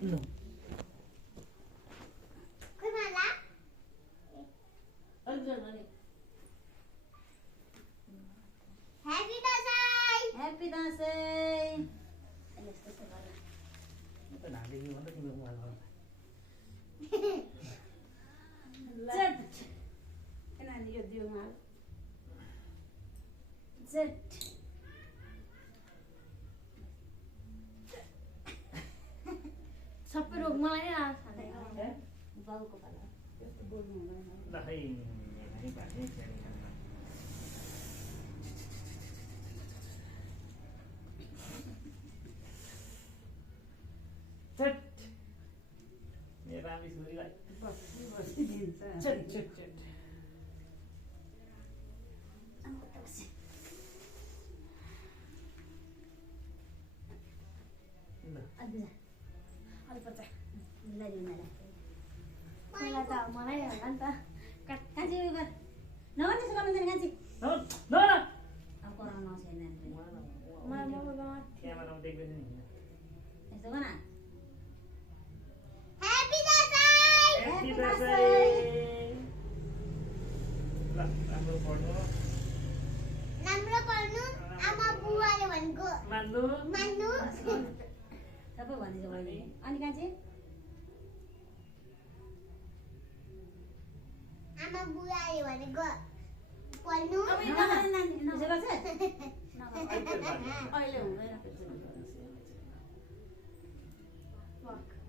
ल खोइ मला अलि जान अनि ह्यापी दसैँ ह्यापी दसैँ त नाले कि भन्दा तिम्रो मोबाइल चट नानी यो दियो माल चट सबै रोग मलाई नै लाग्छ बाउको पाला यस्तो बोल्नु हुँदैन ल खै हामी भान्ने छैन चट मेरो रामी छोरीलाई बसी दिन्छ चट चट चट ल पहिला त मलाई होला नि त कान्छी उयो गर नगर्ने यसो गर्नु कान्छी न न अब कराउनु छैन मलाई मोबाइलमा क्यामेरामा देख्दैन नि यस्तो गर न ह्यापी दसैँ ह्यापी दसैँ ल राम्रो पढ्नु राम्रो पढ्नु आमा बुवाले भनेको मान्नु मान्नु सबै भनिदिन्छ मैले अनि कान्छी आमा बुवाले भनेको पढ्नु नगर्ने नानी यसो गर्छ अहिले हुँदैन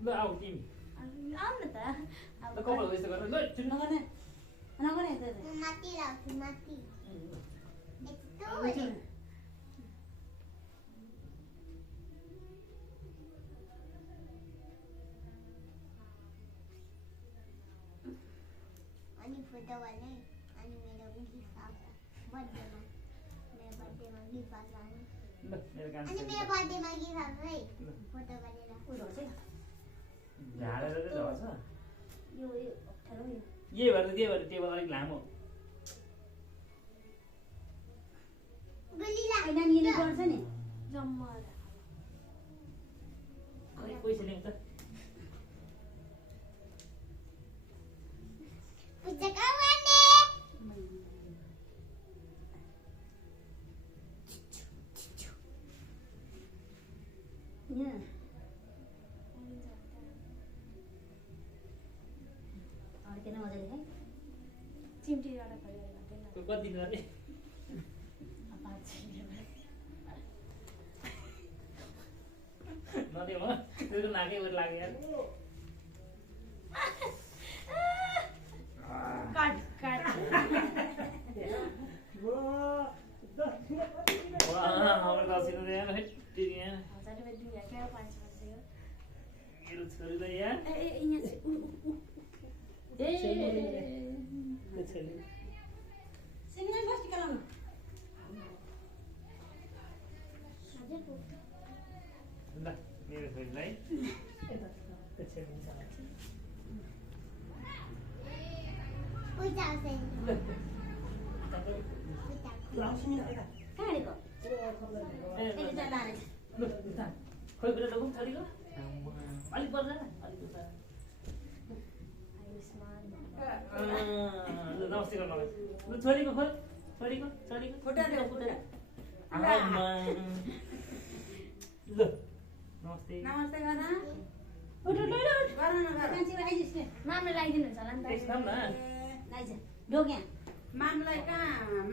ल आऊ तिमी आउनु न त ल कपाल यस्तो गरेर ल चुन नगर्ने नगर्ने माथि राख्छु माथि यस्तो अनि फोटो वाले अनि मेरो गिफ्ट आउँछ बर्थडेमा मेरो बर्थडेमा गिफ्ट आउँछ अनि ल मेरो काम अनि मेरो बर्थडेमा गिफ्ट आउँछ है फोटो गरेर उयो चाहिँ झारेर चाहिँ झर्छ यो अप्ठ्यारो यो यही भएर त्यही भएर टेबल अलिक लामो गुलिला नानीले गर्छ नि जम्मा खै पैसा ल्याउँछ पुस्तक आउने यहाँ अड्केन मजाले है चिम्टी एउटा परिवार गर्दैन त्यो कति दिन अरे नदियो हो त्यो नाकै उयो लाग्यो यार काट काट हाम्रो दसैँ त यहाँ है त्यो यहाँ हजार रुपियाँ दिनु क्या 5 वर्षको मेरो छोरीलाई यहाँ ए यहाँ चाहिँ त्यो छोरी सिङ्गल बस्ती कराउनु ल मेरो छोरीलाई त्यो छोरी पैसा आउँछ कहाँ अडेको त्यसले चाहिँ लाने खोइ कुरा लगौँ छोरीको अलिक पर्दैन अलिक उता आयुष्मान नमस्ते गर्नु ल छोरीको खोइ छोरीको छोरीको खुट्टा ल्याऊ, खुट्टा। आमा ल नमस्ते नमस्ते गर उठ उठ उठ गर न गर मान्छे आइदिस् नि मामले लगाइदिनु हुन्छ होला नि त्यस त खाऊँ न आइज डोग्या मामलाई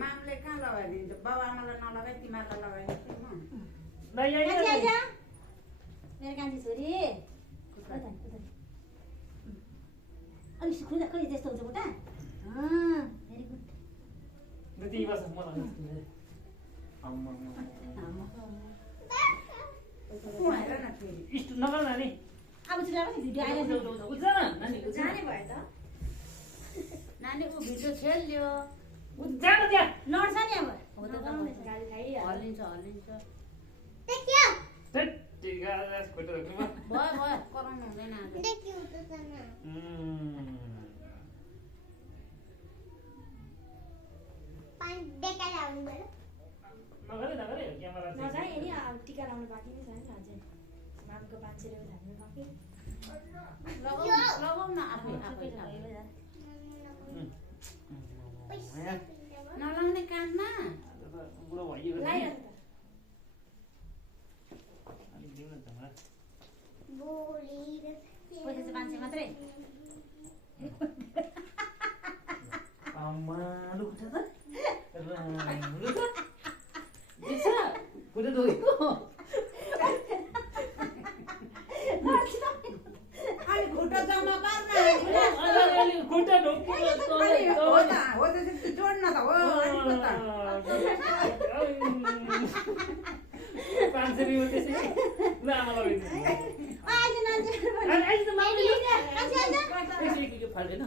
मामले कहाँ लगाइदिन्छ बाउ आमालाई नलगाइ तिमीहरूलाई लगाइदिन्छ ल यहाँ कान्छी आइज यहाँ मेरो कान्छी छोरी अलिक खुल्दा खोइ त्यस्तो हुन्छ खुट्टा भेरी गुड ल तिमी बस म लगाउँछु अम्मा हेर न फेरि इस्ट नगर नानी अब चाहिँ भिडियो आइरहेको छ उठ न नानी उठ जाने भयो त नानीको भिडियो खेल्यो जान त्यहाँ लड्छ नि अब हो त गाली खाइहाल्छ हल्लिन्छ हल्लिन्छ देखियो धैट, त्यो गाला खोटो राख्नु भयो। भयो भयो कराउनु हुँदैन आज देखियो त सँग पानी देखाइ आउनु पर्यो नगरे नगरे क्यामेरा नजाने नि टिका लाउनु बाँकी नै छ नि अझै मामको 500 रुपियाँ थाल्नु बाँकी न आफै आफै पैसा नलाउने काममा बुढो भइयो लाइरहनु त अलिक दिउँ न त मलाई बोली पैसा चाहिँ मान्छे मात्रै आम्मा लु खुट्टा त लु त दिसा खुट्टा दुखेको अनि खुट्टा जम्मा पार्न अलि खुट्टा ढोक्यो हो त्यसरी जोड्न त हो अनि पो त 500 रुपियाँ त्यसै ल आमा लगाइदिनु आज नाच्नु आइज त माउले आज आज यसै के फाल्दैन